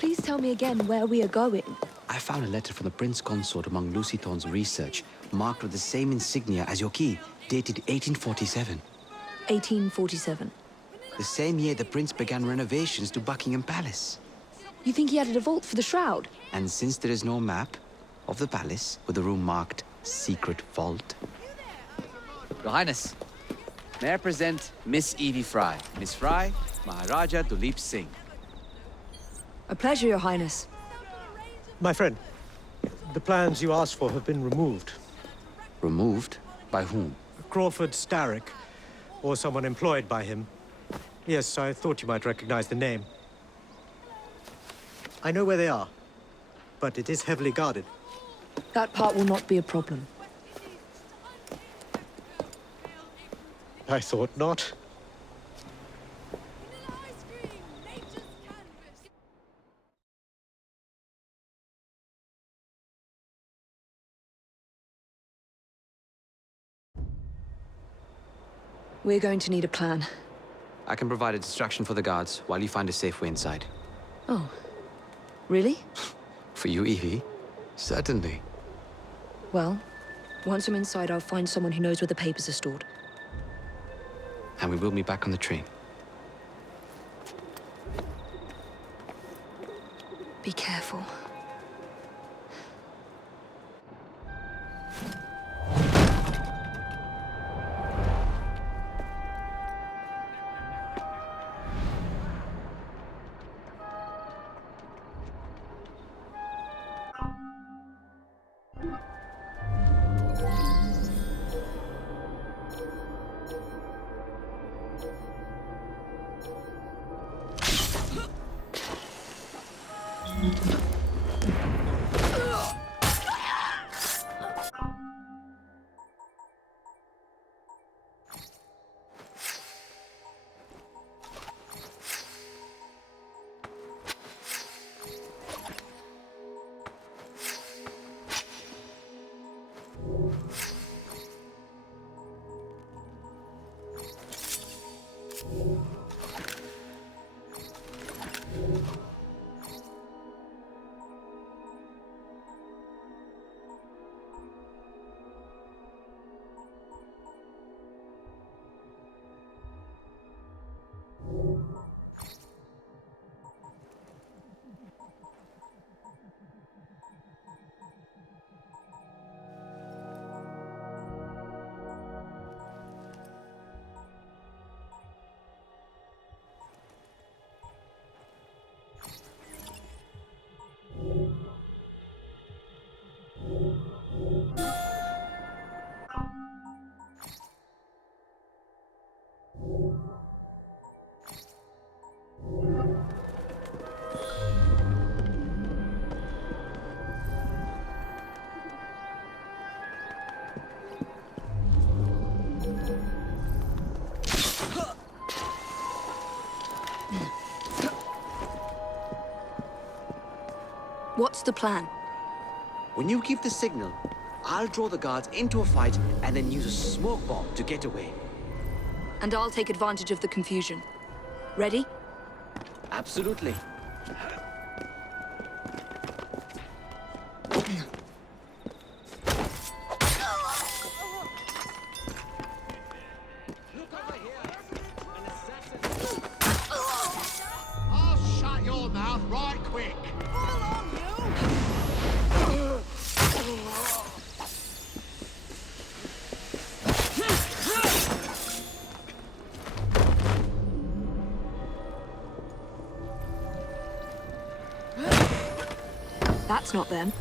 Please tell me again where we are going. I found a letter from the Prince Consort among Lucy Thorne's research, marked with the same insignia as your key, dated 1847. 1847. The same year the Prince began renovations to Buckingham Palace. You think he added a vault for the shroud? And since there is no map of the palace with a room marked Secret Vault... Your Highness, may I present Miss Evie Fry. Miss Fry, Maharaja Duleep Singh. A pleasure, Your Highness. My friend, the plans you asked for have been removed. Removed? By whom? Crawford Starrick, or someone employed by him. Yes, I thought you might recognize the name. I know where they are, but it is heavily guarded. That part will not be a problem. I thought not. We're going to need a plan. I can provide a distraction for the guards while you find a safe way inside. Oh. Really? For you, Evie? Certainly. Well, once I'm inside, I'll find someone who knows where the papers are stored. And we will be back on the train. Be careful. What's the plan? When you give the signal, I'll draw the guards into a fight and then use a smoke bomb to get away. And I'll take advantage of the confusion. Ready? Absolutely. I'll shut your mouth right quick. That's not them.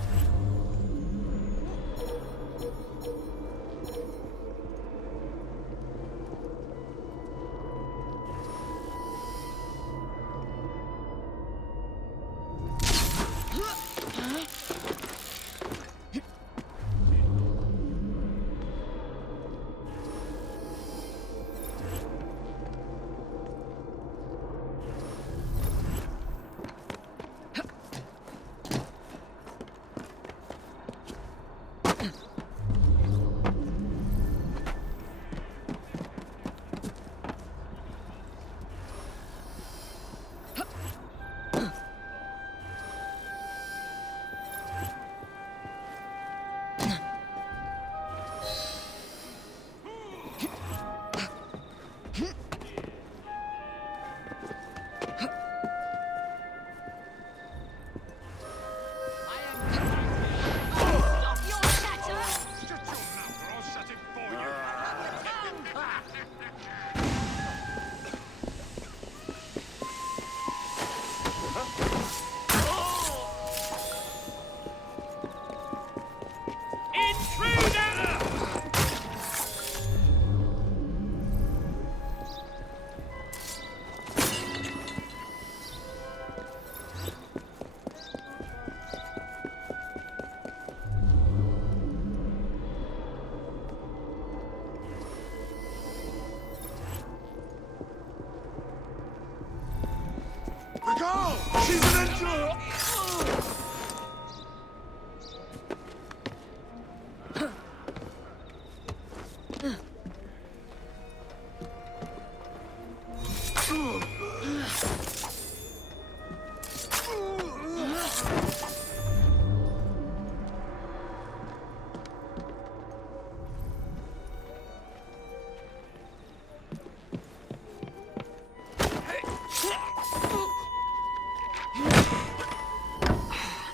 She's an intruder!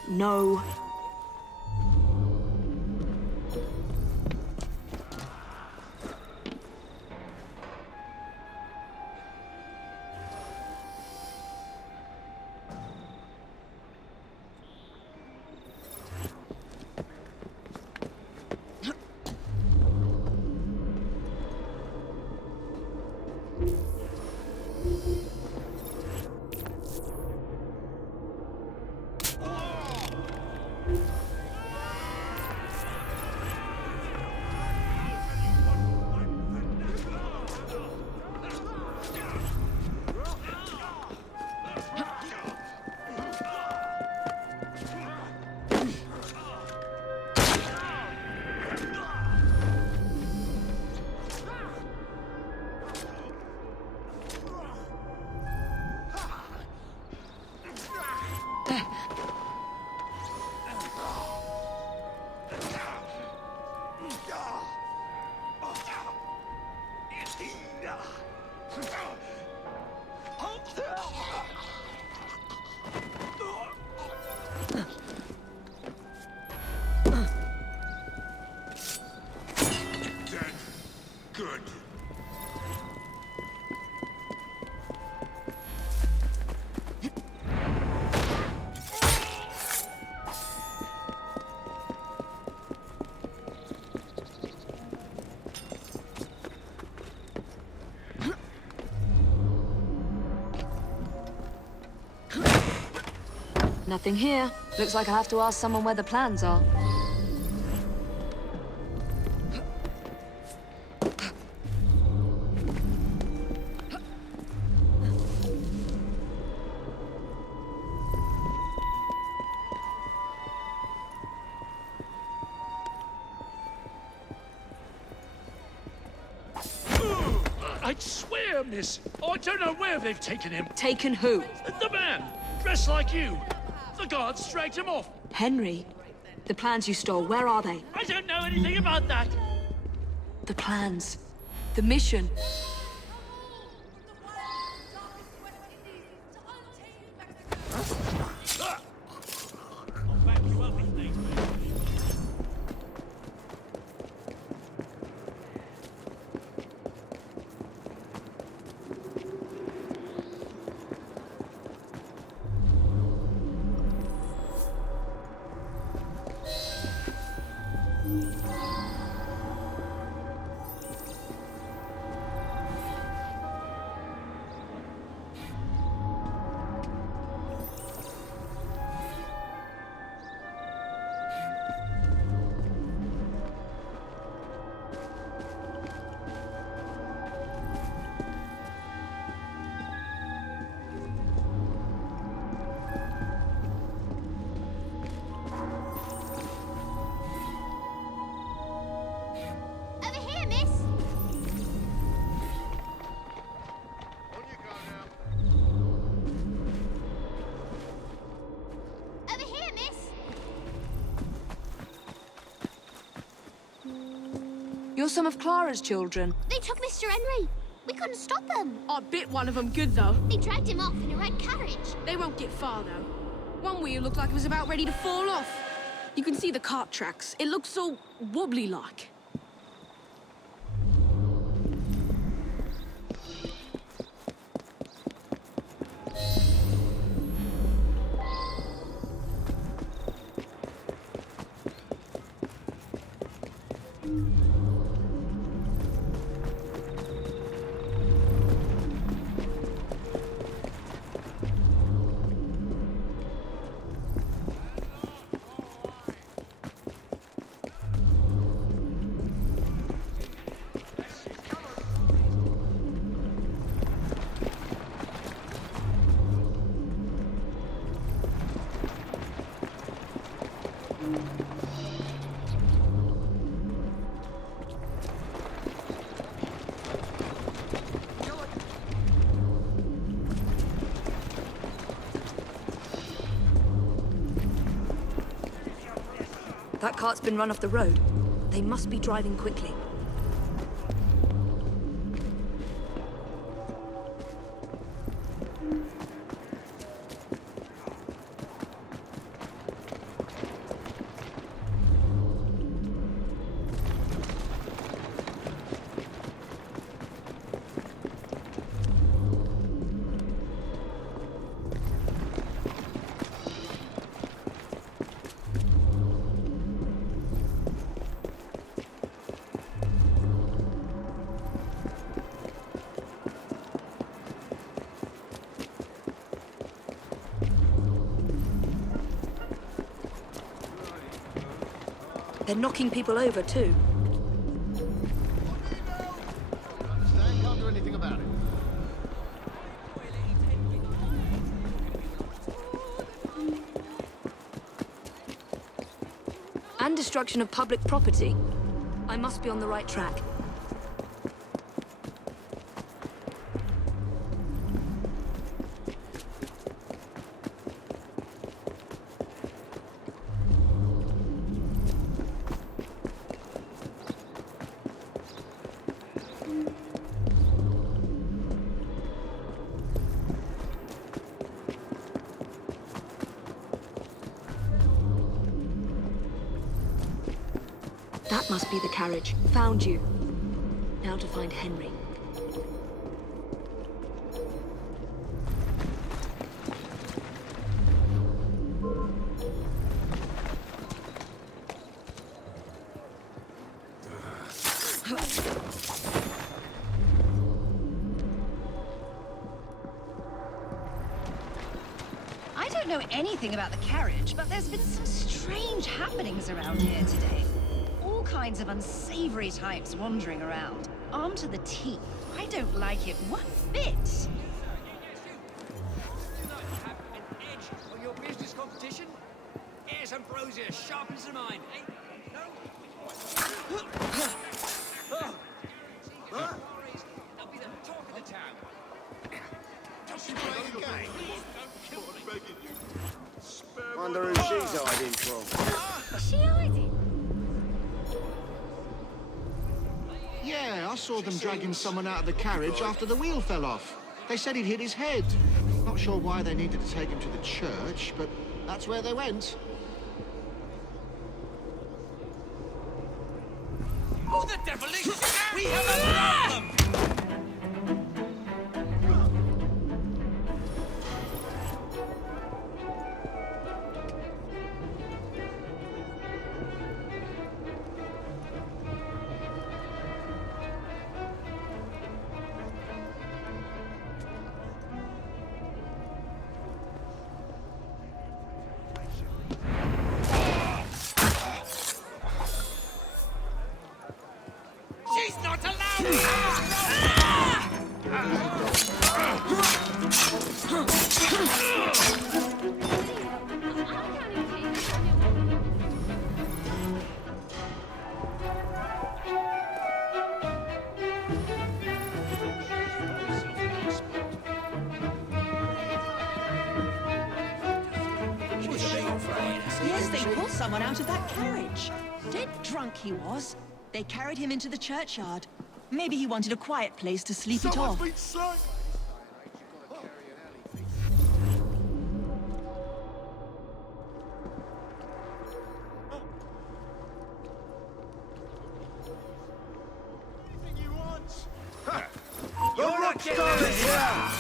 No. Good. Nothing here. Looks like I'll have to ask someone where the plans are. I'd swear, miss. Oh, I don't know where they've taken him. Taken who? The man, dressed like you. The guards dragged him off. Henry. The plans you stole, where are they? I don't know anything about that. The plans. The mission. You're some of Clara's children. They took Mr. Henry. We couldn't stop them. I bit one of them good, though. They dragged him off in a red carriage. They won't get far, though. One wheel looked like it was about ready to fall off. You can see the cart tracks. It looks so wobbly-like. That cart's been run off the road. They must be driving quickly. They're knocking people over, too. Can't do anything about it. And destruction of public property. I must be on the right track. That must be the carriage. Found you. Now to find Henry. I don't know anything about the carriage, but there's been some strange happenings around here today. All kinds of unsavory types wandering around, armed to the teeth. I don't like it one bit. For your business competition? Here's ambrosia, sharpens the mind, eh? No? They'll be the talk of the town. Wonder who she's hiding from. Is she hiding? Yeah, I saw them dragging someone out of the carriage after the wheel fell off. They said he'd hit his head. Not sure why they needed to take him to the church, but that's where they went. Who the devil is that? We have a problem! She's not Yes, they pulled someone out of that carriage. Dead drunk he was. They carried him into the churchyard. Maybe he wanted a quiet place to sleep it off. Been slain. Anything you want. You're not getting here!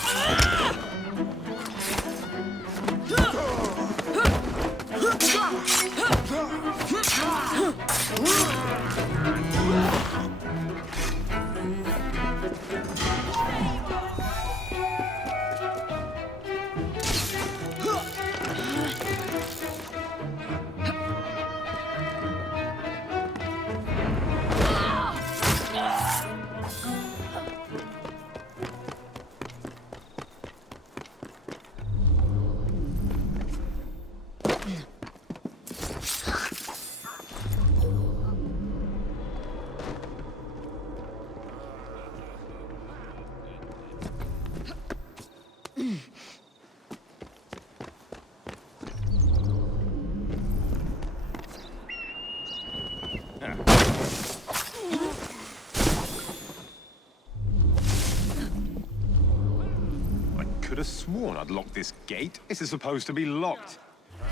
could have sworn I'd locked this gate. This is supposed to be locked.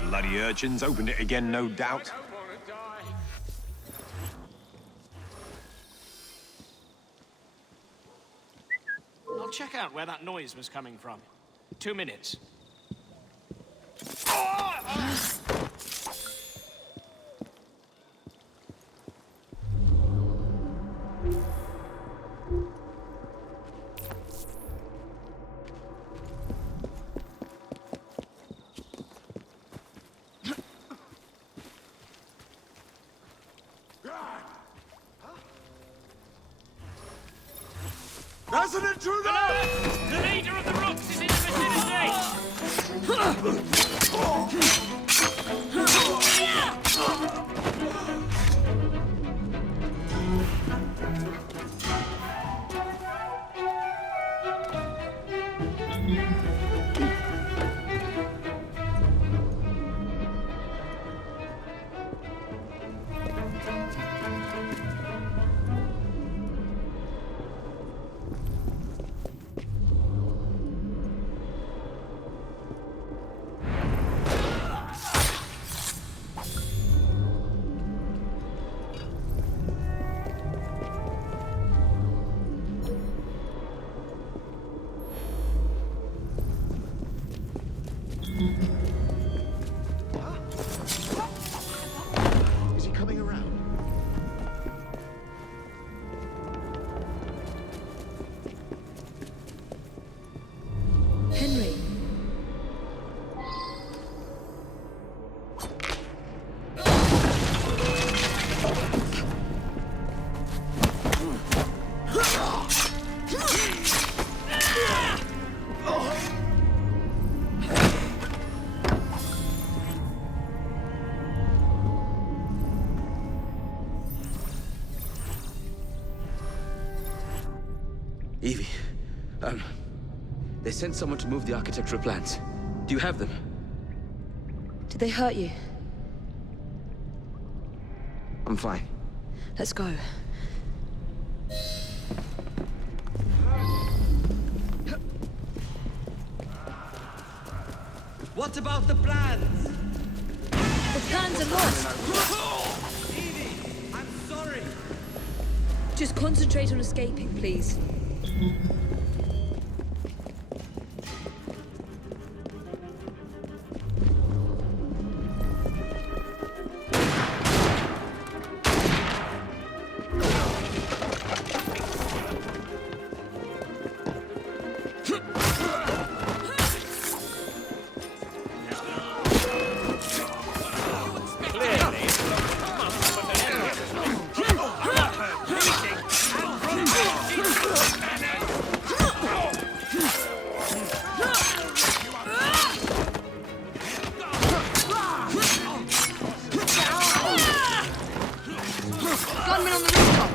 Bloody urchins opened it again, no doubt. I'll check out where that noise was coming from. 2 minutes. That's an intruder! The leader of the rocks is in the Is he coming around? Henry. Evie, they sent someone to move the architectural plans. Do you have them? Did they hurt you? I'm fine. Let's go. What about the plans? The plans are lost. Evie, I'm sorry. Just concentrate on escaping, please. Gunman on the rooftop!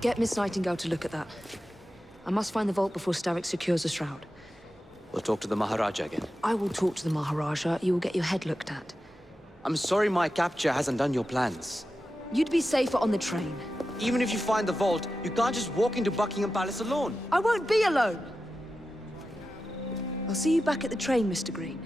Get Miss Nightingale to look at that. I must find the vault before Starrick secures the shroud. We'll talk to the Maharaja again. I will talk to the Maharaja. You will get your head looked at. I'm sorry my capture hasn't done your plans. You'd be safer on the train. Even if you find the vault, you can't just walk into Buckingham Palace alone. I won't be alone! I'll see you back at the train, Mr. Green.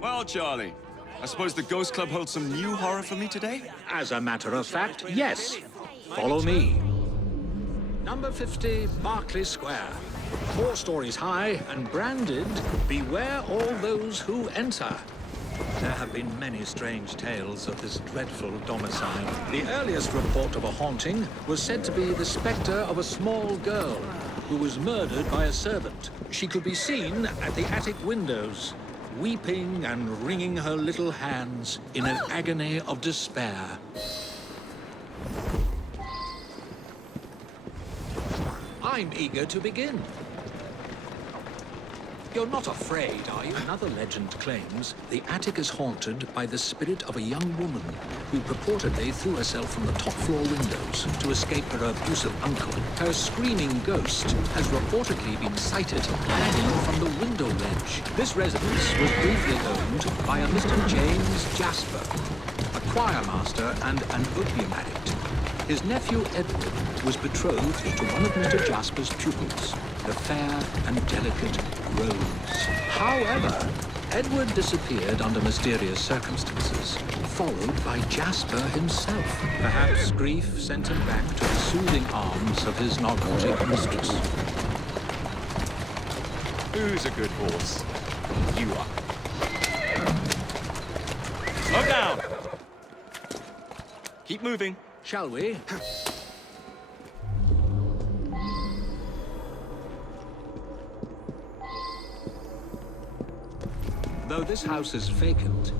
Well, Charlie, I suppose the Ghost Club holds some new horror for me today? As a matter of fact, yes. Follow me. Number 50, Berkeley Square. 4 stories high and branded, "Beware all those who enter." There have been many strange tales of this dreadful domicile. The earliest report of a haunting was said to be the spectre of a small girl who was murdered by a servant. She could be seen at the attic windows, weeping and wringing her little hands in an agony of despair. I'm eager to begin. You're not afraid, are you? Another legend claims the attic is haunted by the spirit of a young woman who purportedly threw herself from the top floor windows to escape her abusive uncle. Her screaming ghost has reportedly been sighted hanging from the window ledge. This residence was briefly owned by a Mr. James Jasper, a choir master and an opium addict. His nephew Edward was betrothed to one of Mr. Jasper's pupils, the fair and delicate Rose. However, Edward disappeared under mysterious circumstances, followed by Jasper himself. Perhaps grief sent him back to the soothing arms of his narcotic mistress. Who's a good horse? You are. Slow down! Keep moving. Shall we? Though this house is vacant,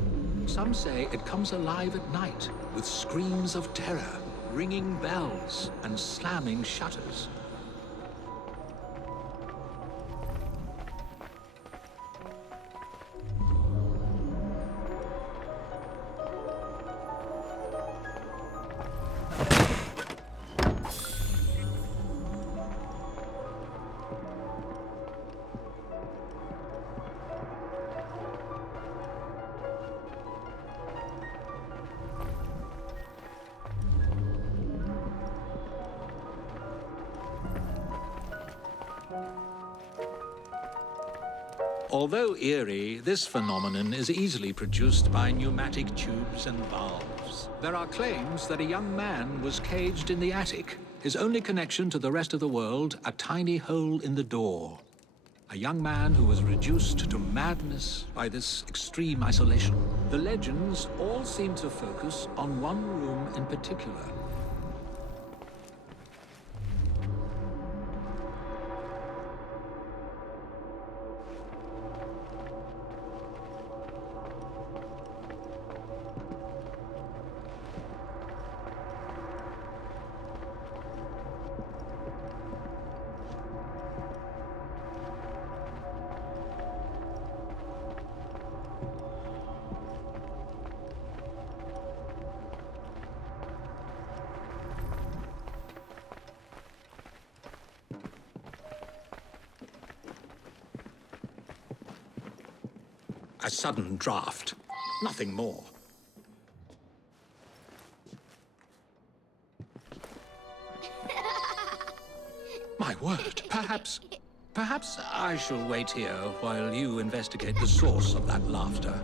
some say it comes alive at night with screams of terror, ringing bells, and slamming shutters. Although eerie, this phenomenon is easily produced by pneumatic tubes and valves. There are claims that a young man was caged in the attic, his only connection to the rest of the world a tiny hole in the door. A young man who was reduced to madness by this extreme isolation. The legends all seem to focus on one room in particular. A sudden draft. Nothing more. My word, perhaps I shall wait here while you investigate the source of that laughter,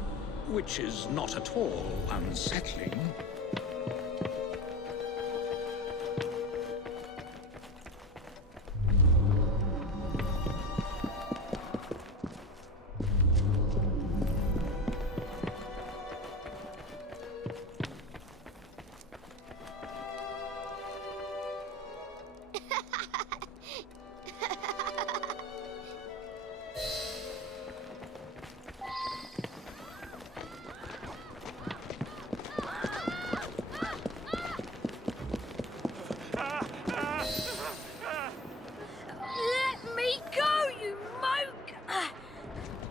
which is not at all unsettling.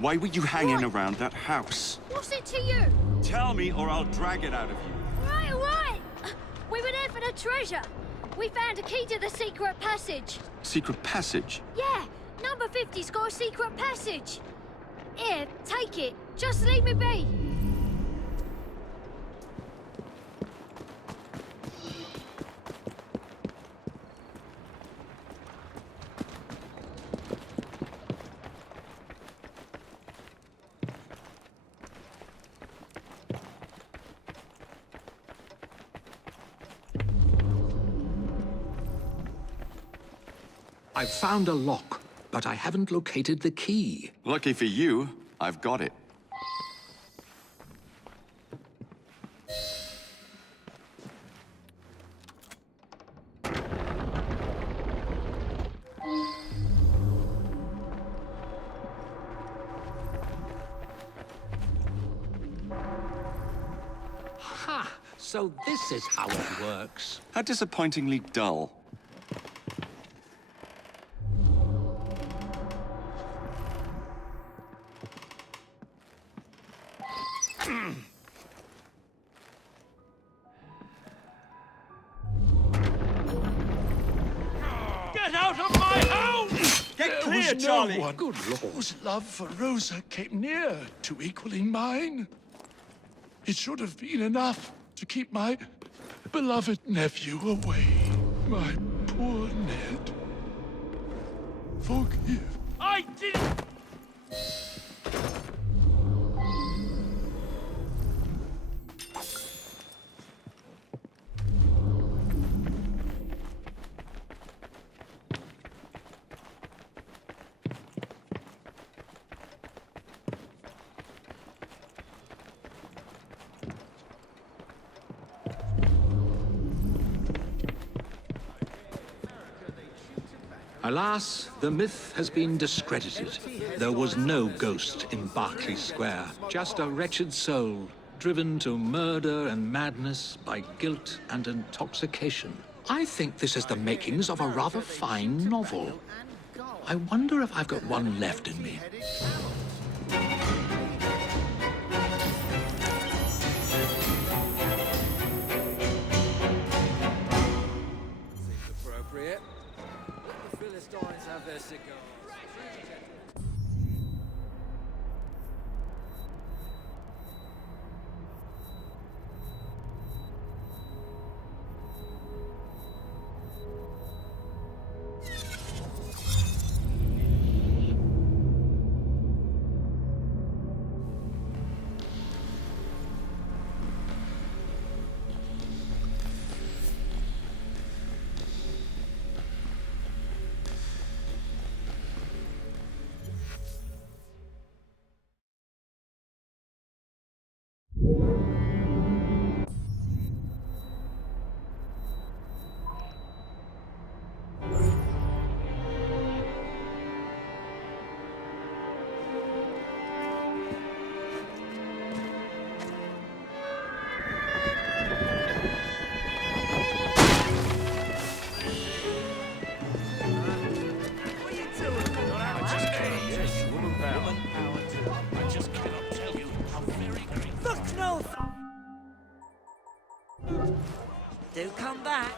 Why were you hanging around that house? What's it to you? Tell me or I'll drag it out of you. All right. We were there for the treasure. We found a key to the secret passage. Secret passage? Yeah, number 50's got a secret passage. Here, take it. Just leave me be. I've found a lock, but I haven't located the key. Lucky for you, I've got it. Ha! So this is how it works. How disappointingly dull. Get out of my house! Get clear, Charlie! No one whose love for Rosa came near to equaling mine. It should have been enough to keep my beloved nephew away. My poor Ned. Forgive. I didn't... Alas, the myth has been discredited. There was no ghost in Berkeley Square, just a wretched soul, driven to murder and madness by guilt and intoxication. I think this has the makings of a rather fine novel. I wonder if I've got one left in me. Seems appropriate. Let the Philistines have their cigars. Do come back.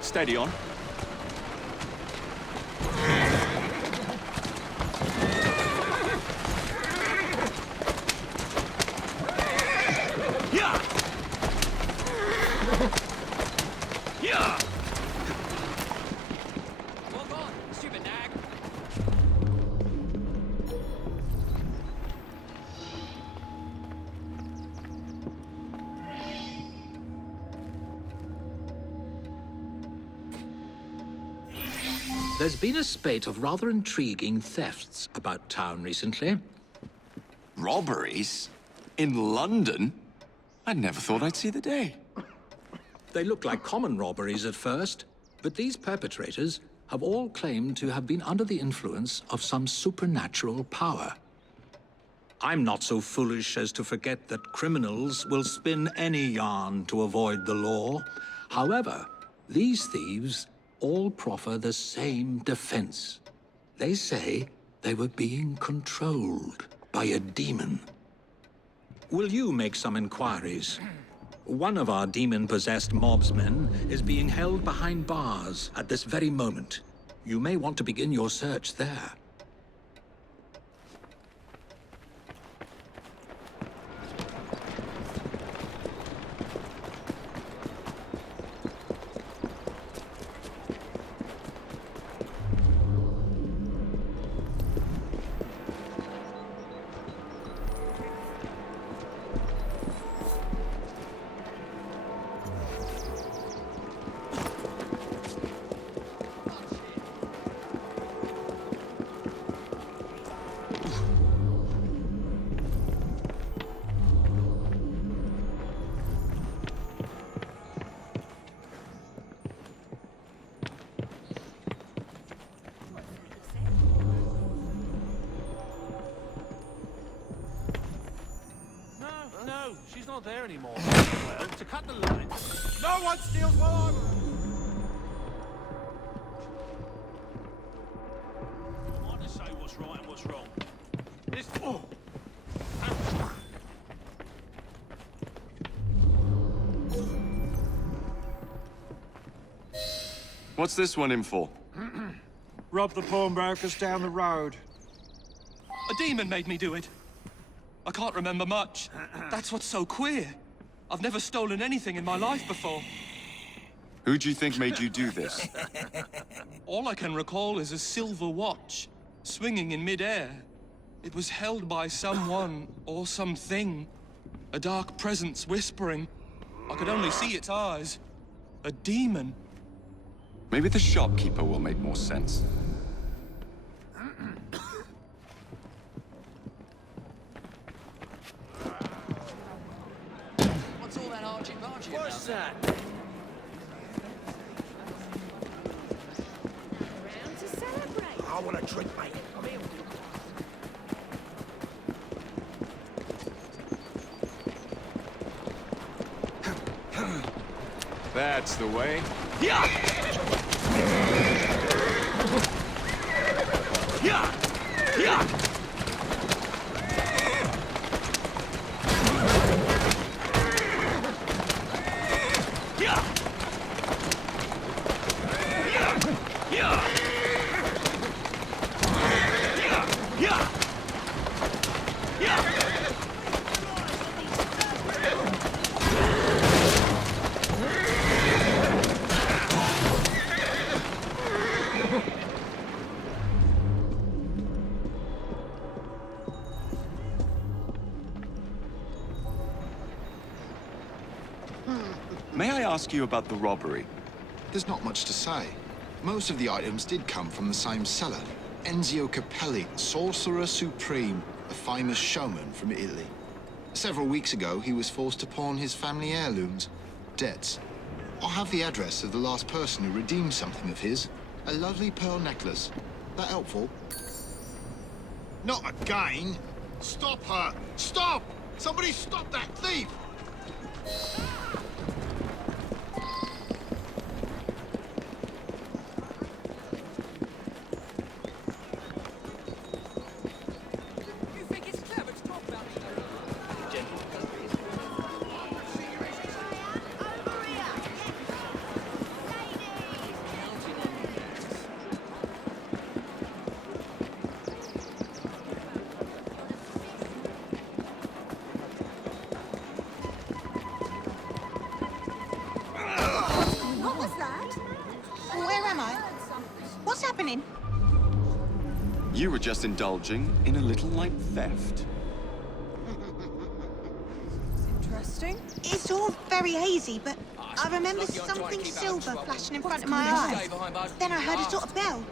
Steady on. Yeah! Yeah! Walk on, stupid nag. There's been a spate of rather intriguing thefts about town recently. Robberies? In London? I never thought I'd see the day. They look like common robberies at first, but these perpetrators have all claimed to have been under the influence of some supernatural power. I'm not so foolish as to forget that criminals will spin any yarn to avoid the law. However, these thieves all proffer the same defense. They say they were being controlled by a demon. Will you make some inquiries? One of our demon-possessed mobsmen is being held behind bars at this very moment. You may want to begin your search there. No, she's not there anymore. Well, to cut the line, no one steals while I'm... I want to say what's right and what's wrong. This... Oh. What's this one in for? Rob the pawnbrokers down the road. A demon made me do it. I can't remember much. That's what's so queer. I've never stolen anything in my life before. Who do you think made you do this? All I can recall is a silver watch, swinging in mid-air. It was held by someone or something. A dark presence whispering. I could only see its eyes. A demon. Maybe the shopkeeper will make more sense. What's all that argy-bargy about? What's that? Around to celebrate. I want a drink, mate. Come here. That's the way. Yeah! Yeah! Yeah! May I ask you about the robbery? There's not much to say. Most of the items did come from the same seller. Enzio Capelli, Sorcerer Supreme, a famous showman from Italy. Several weeks ago, he was forced to pawn his family heirlooms, debts. I'll have the address of the last person who redeemed something of his. A lovely pearl necklace. That helpful? Not again! Stop her! Stop! Somebody stop that thief! What was that? Where am I? What's happening? You were just indulging in a little light theft. Interesting. It's all very hazy, but I remember something silver flashing in front of my eyes. Then I heard a sort of bell.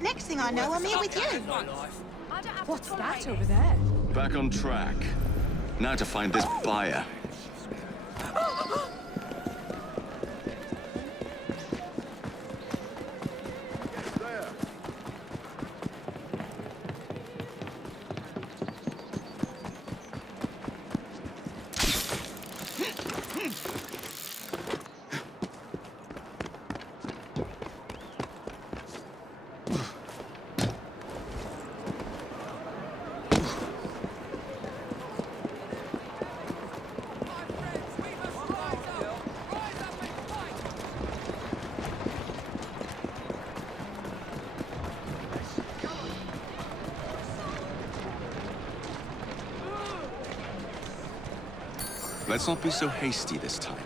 Next thing I know, I'm here with you. What's that over there? Back on track. Now to find this buyer. let's not be so hasty this time.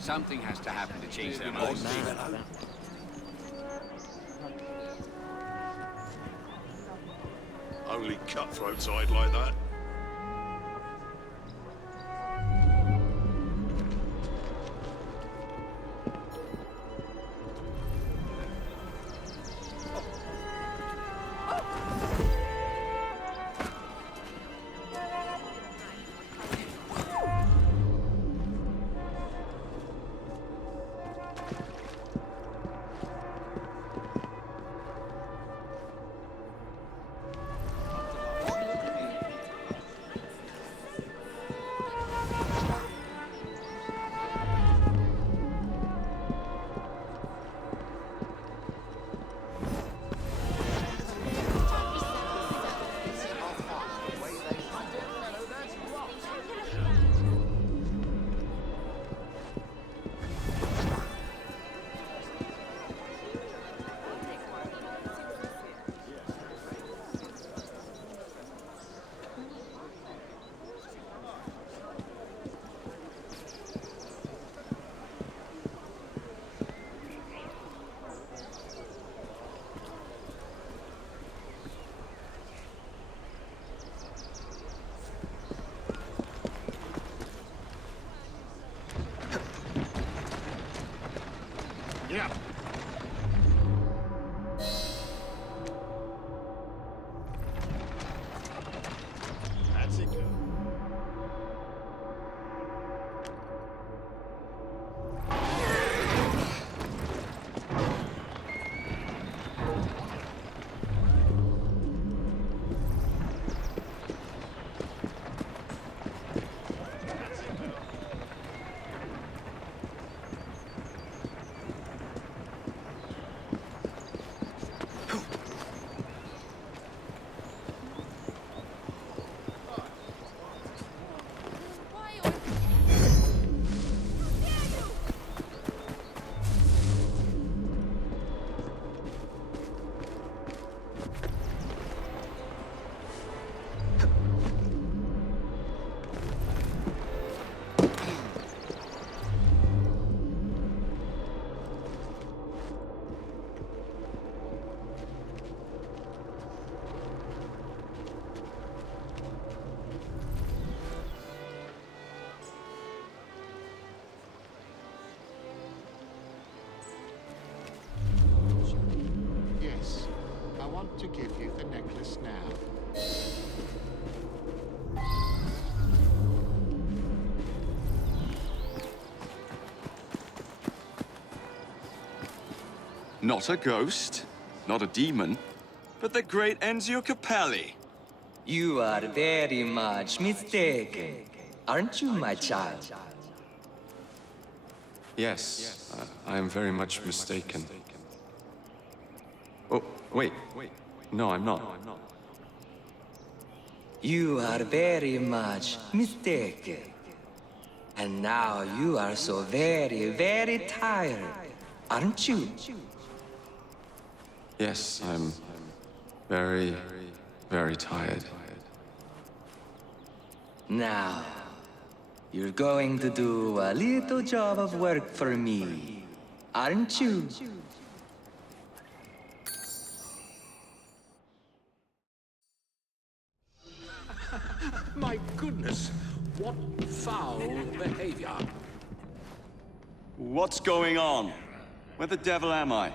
Something has to happen to change their minds. Only cutthroats hide like that. Yeah. That's it, girl. Yes, I want to give you the necklace now. Not a ghost, not a demon, but the great Enzio Capelli. You are very much mistaken, aren't you, my child? Yes, I am very much mistaken. Oh, wait. No, I'm not. You are very much mistaken. And now you are so very, very tired, aren't you? Yes, I'm very, very tired. Now, you're going to do a little job of work for me, aren't you? My goodness, what foul behavior. What's going on? Where the devil am I?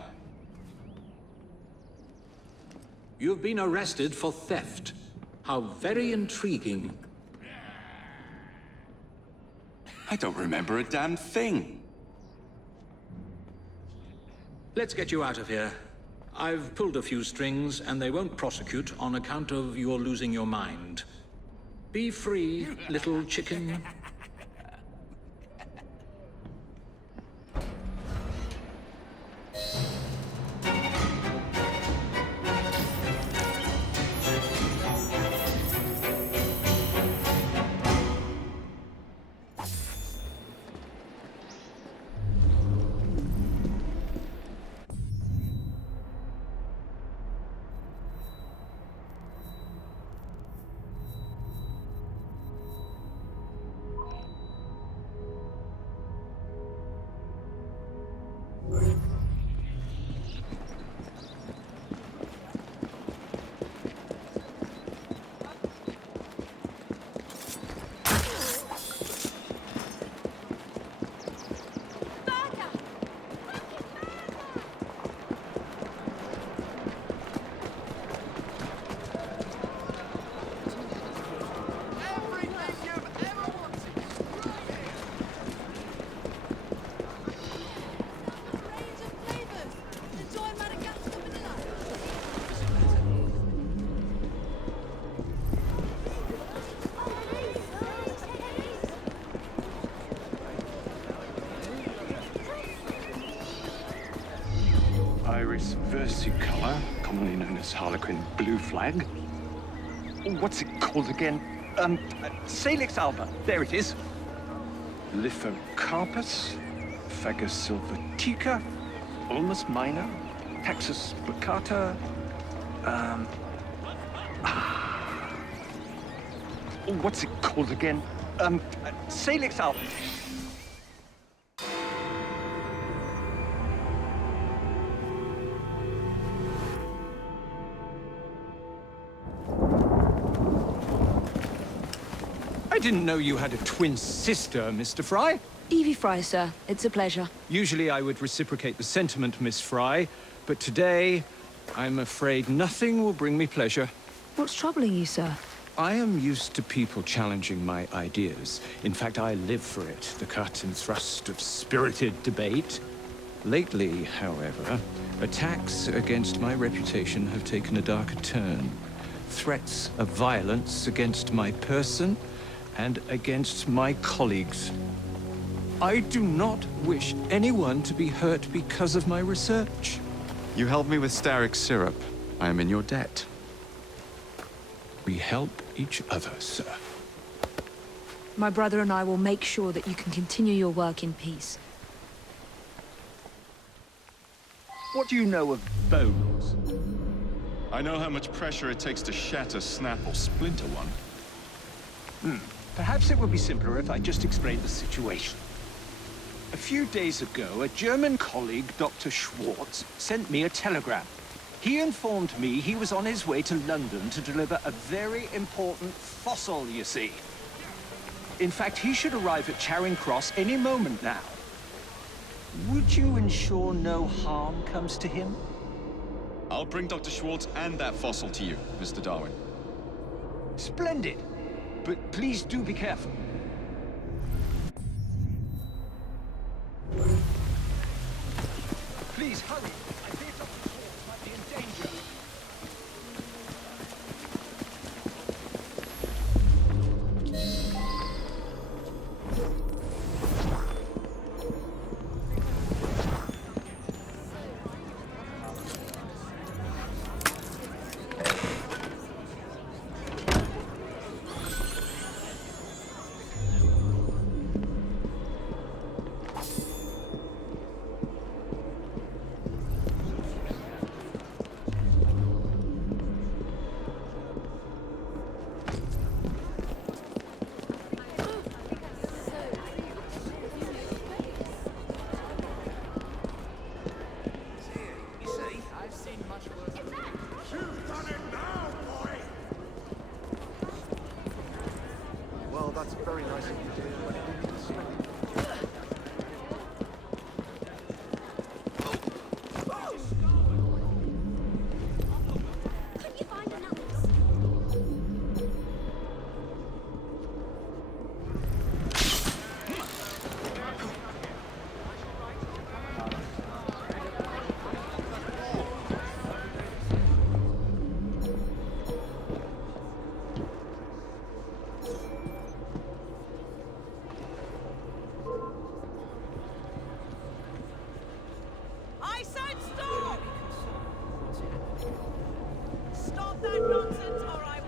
You've been arrested for theft. How very intriguing. I don't remember a damn thing. Let's get you out of here. I've pulled a few strings, and they won't prosecute on account of your losing your mind. Be free, little chicken. Iris versicolor, commonly known as Harlequin blue flag. What's it called again? Salix alba. There it is. Lithocarpus, Fagus sylvatica, Ulmus minor, Taxus baccata. What's it called again? Salix alba. I didn't know you had a twin sister, Mr. Fry. Evie Fry, sir. It's a pleasure. Usually I would reciprocate the sentiment, Miss Fry, but today, I'm afraid nothing will bring me pleasure. What's troubling you, sir? I am used to people challenging my ideas. In fact, I live for it, the cut and thrust of spirited debate. Lately, however, attacks against my reputation have taken a darker turn. Threats of violence against my person and against my colleagues. I do not wish anyone to be hurt because of my research. You helped me with Starrick syrup. I am in your debt. We help each other, sir. My brother and I will make sure that you can continue your work in peace. What do you know of bones? I know how much pressure it takes to shatter, snap, or splinter one. Perhaps it would be simpler if I just explained the situation. A few days ago, a German colleague, Dr. Schwartz, sent me a telegram. He informed me he was on his way to London to deliver a very important fossil, you see. In fact, he should arrive at Charing Cross any moment now. Would you ensure no harm comes to him? I'll bring Dr. Schwartz and that fossil to you, Mr. Darwin. Splendid. But please do be careful. Please hurry. I fear Dr. Schwartz might be in danger. Well, that's very nice of you, dear, but we need to slip. Couldn't you find another? I said stop! Stop that nonsense, or I...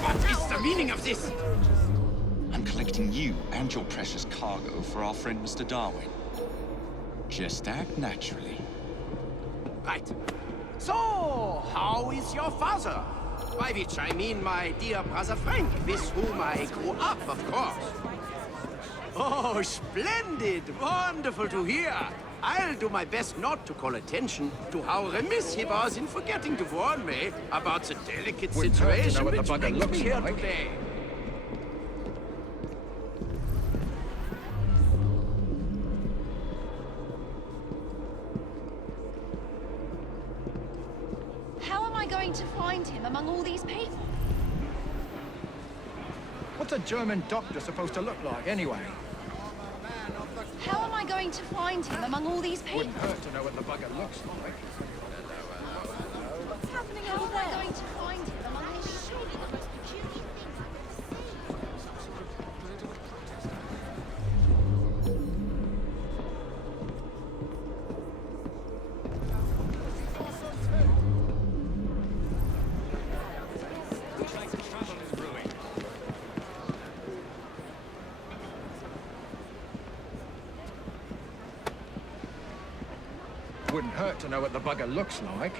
What is the meaning of this? I'm collecting you and your precious cargo for our friend Mr. Darwin. Just act naturally. Right. So, how is your father? By which I mean my dear brother Frank, with whom I grew up, of course. Oh, splendid! Wonderful to hear! I'll do my best not to call attention to how remiss he was in forgetting to warn me about the delicate situation which brings me here today. How am I going to find him among all these people? What's a German doctor supposed to look like, anyway? How am I going to find him among all these people? Wouldn't hurt to know what the bugger looks like. What's happening over there? How am I going to find him among all these people? Wouldn't hurt to know what the bugger looks like.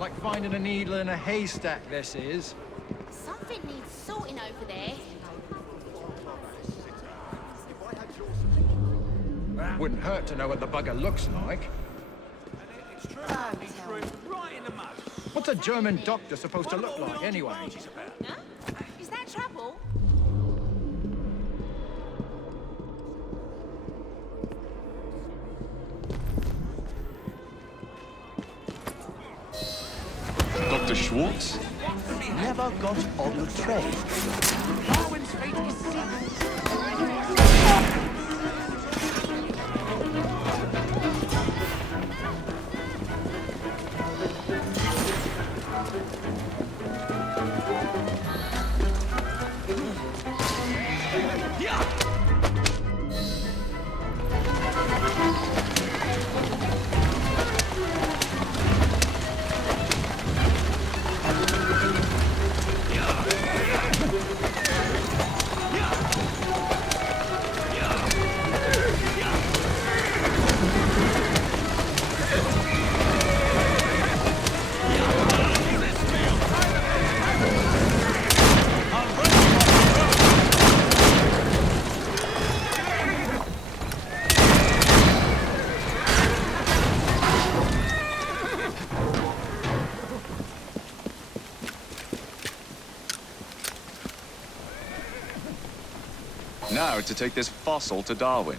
Like finding a needle in a haystack, this is. Something needs sorting over there. Wouldn't hurt to know what the bugger looks like. What's a German doctor supposed to look like, anyway? Huh? Is that trouble? Dr. Schwartz? Never got on the train. Darwin's fate is sealed. Now to take this fossil to Darwin.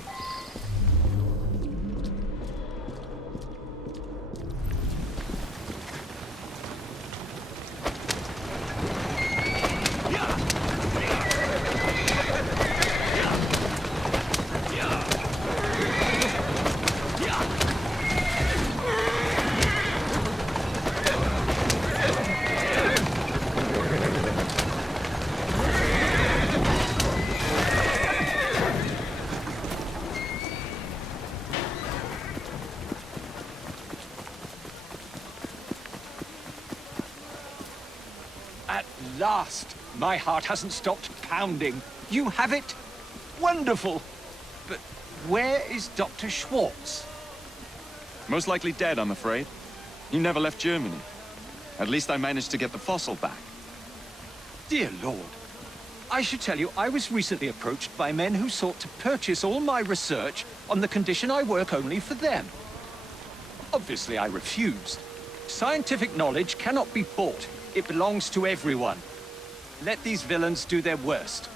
At last! My heart hasn't stopped pounding. You have it? Wonderful! But where is Dr. Schwartz? Most likely dead, I'm afraid. He never left Germany. At least I managed to get the fossil back. Dear Lord. I should tell you, I was recently approached by men who sought to purchase all my research on the condition I work only for them. Obviously, I refused. Scientific knowledge cannot be bought. It belongs to everyone. Let these villains do their worst.